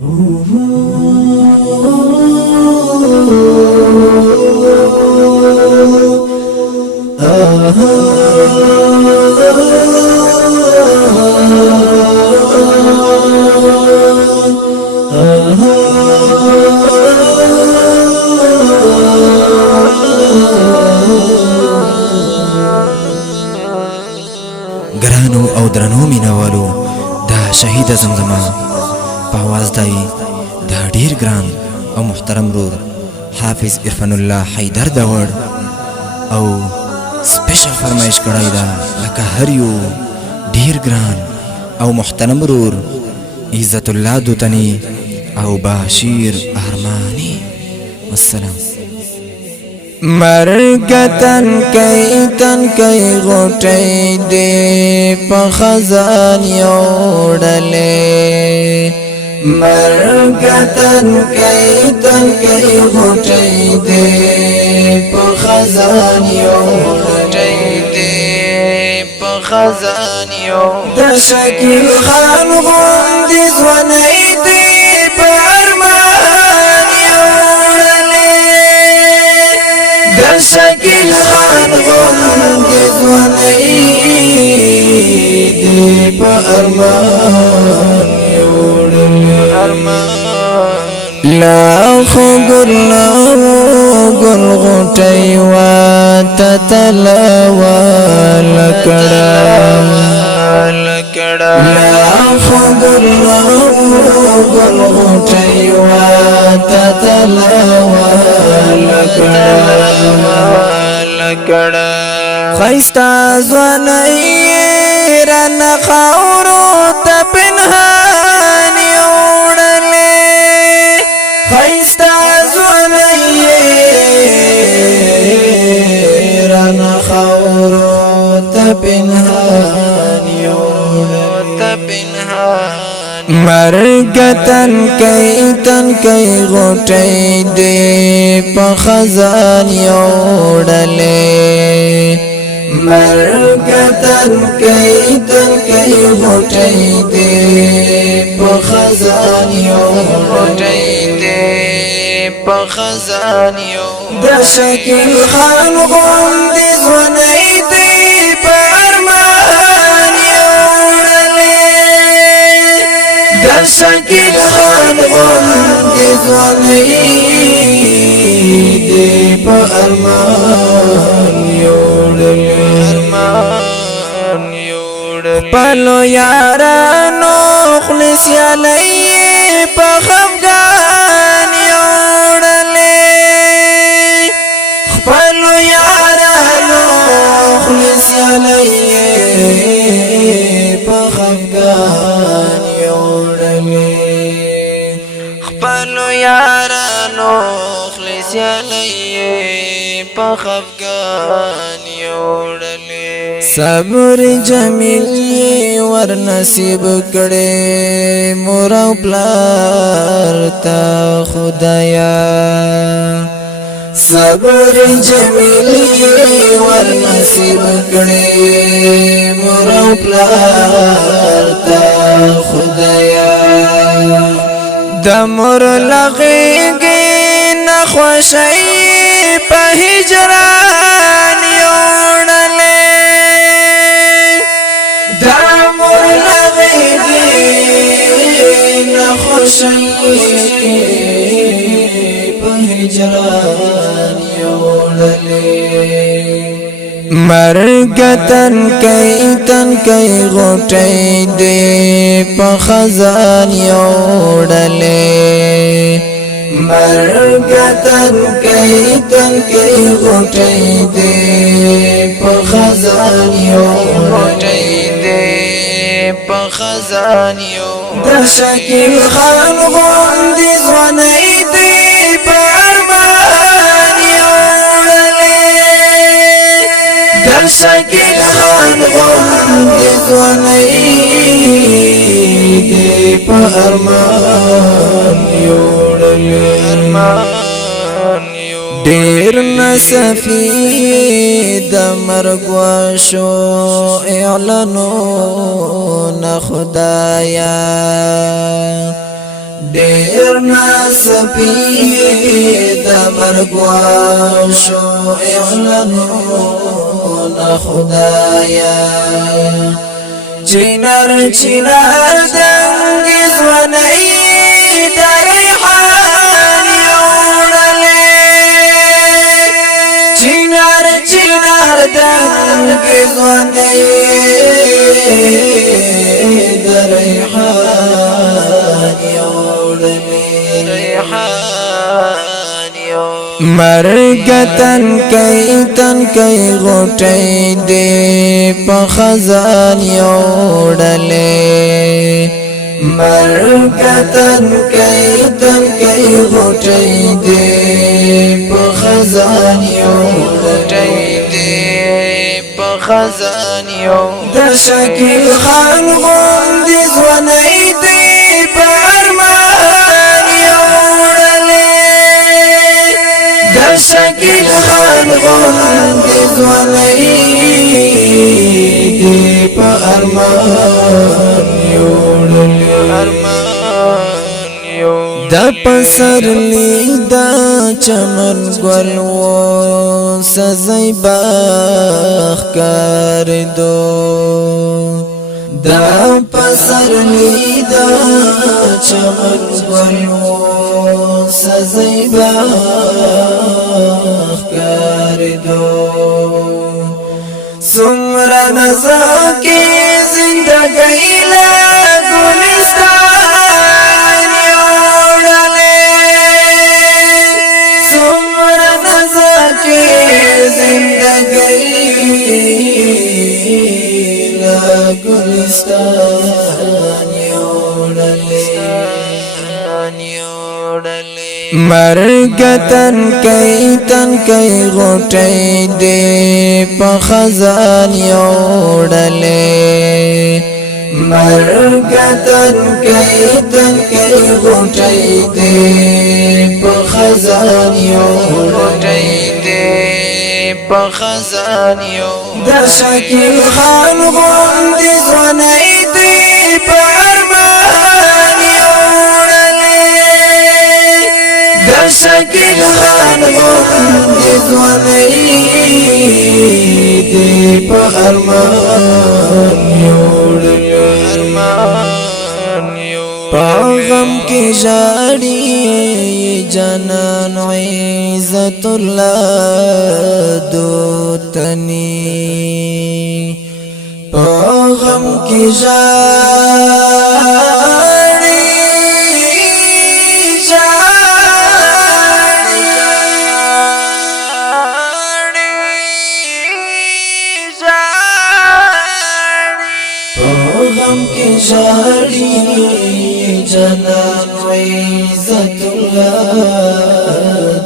ګرانو او درنو مینوالو دا شهید زمزمه په اواز دی دا ډیر ګران او محترم رور حافظ عرفان الله حیدر داوړ او سپیشل فرمایش کړی دا لکه هر یو ډیر ګران او محترم رور عزت الله دوتنی او باشیر ارمانی والسلام. مرګتن کای غټي دې په خزان یوړلې مرګتن کای غټي دې په خزان یوړلې په خزان یو د شکیل خان غوندې ځواني دې په ارمان شکیل خان غوندې ځواني دې په ارمان یوړلې لا خو ګل غوټۍ واته تلوا لکړه لا خو ګل غوټۍ واته تلوا لکړه خیستا ځواني رن خاورو ته پنهان یوړلې خیستا ځواني رن خاورو ته پنهان یوړلې مرګتن کای غټي دې په خزان یوړلې مرګتن کای غټي دې په خزان یوړلې د شکیل خان غوندې ځواني دې په ارمان د شکیل خان غوندې ځواني دې په ارمان یوړلې خپلو یارانو خلص یالۍ په خفګان یوړلې خپلو یارانو خلص یالۍ په خفګان خپلو یارانو خلص یالۍ په خفګان یوړلې صبر جمیل ور نصیب کړې مور او پلار ته خدایا صبر جمیل ور نصیب کړې مور او پلار ته خدایا د مور لغېږي نخوښۍ په هجران یوړلې د مور لغېږي نخوښۍ په هجران یوړلې مرګتن کای غټي دې په خزان یوړلې مرګتن کای غټي دې په خزان یوړلې د شکیل خان غوندې ځواني دې په ارمان یوړلې د شکیل خان غوندې ځواني دې په ارمان یوړلې ډېر نصفي د مرګ وشو اعلانونه خدایا ډیر ناڅاپي د مرګ وشو اعلانونه خدایا چینار چینار دنګ ځواني د ریحان یوړلې چینار چینار دنګ ځواني د ریحان یوړلې مرګتن کای غټي دې په خزان یوړلې مرګتن کای غټي دې په خزان یوړلې په خزان یو د شکیل خان غوندې ځواني دې په ارمان یوړلې د شکیل خان غوندې ځواني دې په ارمان یوړلې د پسرلی دا چمن ګل و سزای باخ کار دو دا پسرلی دا چمن ګل و سزای باخ کار دو سمرا نزاکی زندگی لا گلستان یوڑلے سمرا نزاکی زندگی لا گلستان یوڑلے مرګتن کای غټي دې په خزان یوړلې مرګتن کای غټي دې په خزان یوړلې په خزان یو د شکیل خان غوندې ځواني دې په ارمان شکیل خان غوندې ځواني دې په ارمان یوړلې په غم کې ژاړي جانان عزت الله دوتني په غم کې ژاړي غم کی جاری جنان عزت الله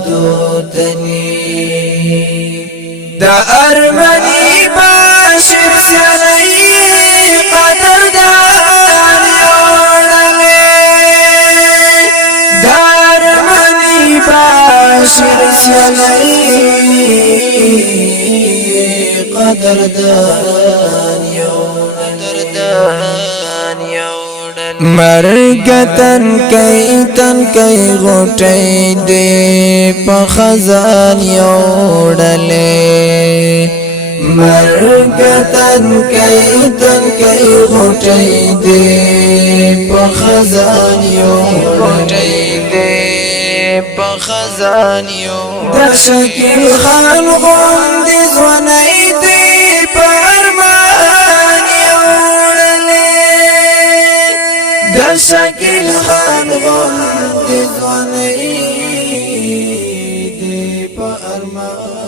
دوتنی دا ارمنی باشر سلی قدردان یوڑلے دا ارمنی باشر سلی قدردان مرګتن کای غټي دې په خزان یوړلې مرګتن کای غټي دې په خزان یوړلې په خزان یو د شکیل خان غوندې ځواني دې په ارمان د شکیل خان غوندې ځواني دې په ارمان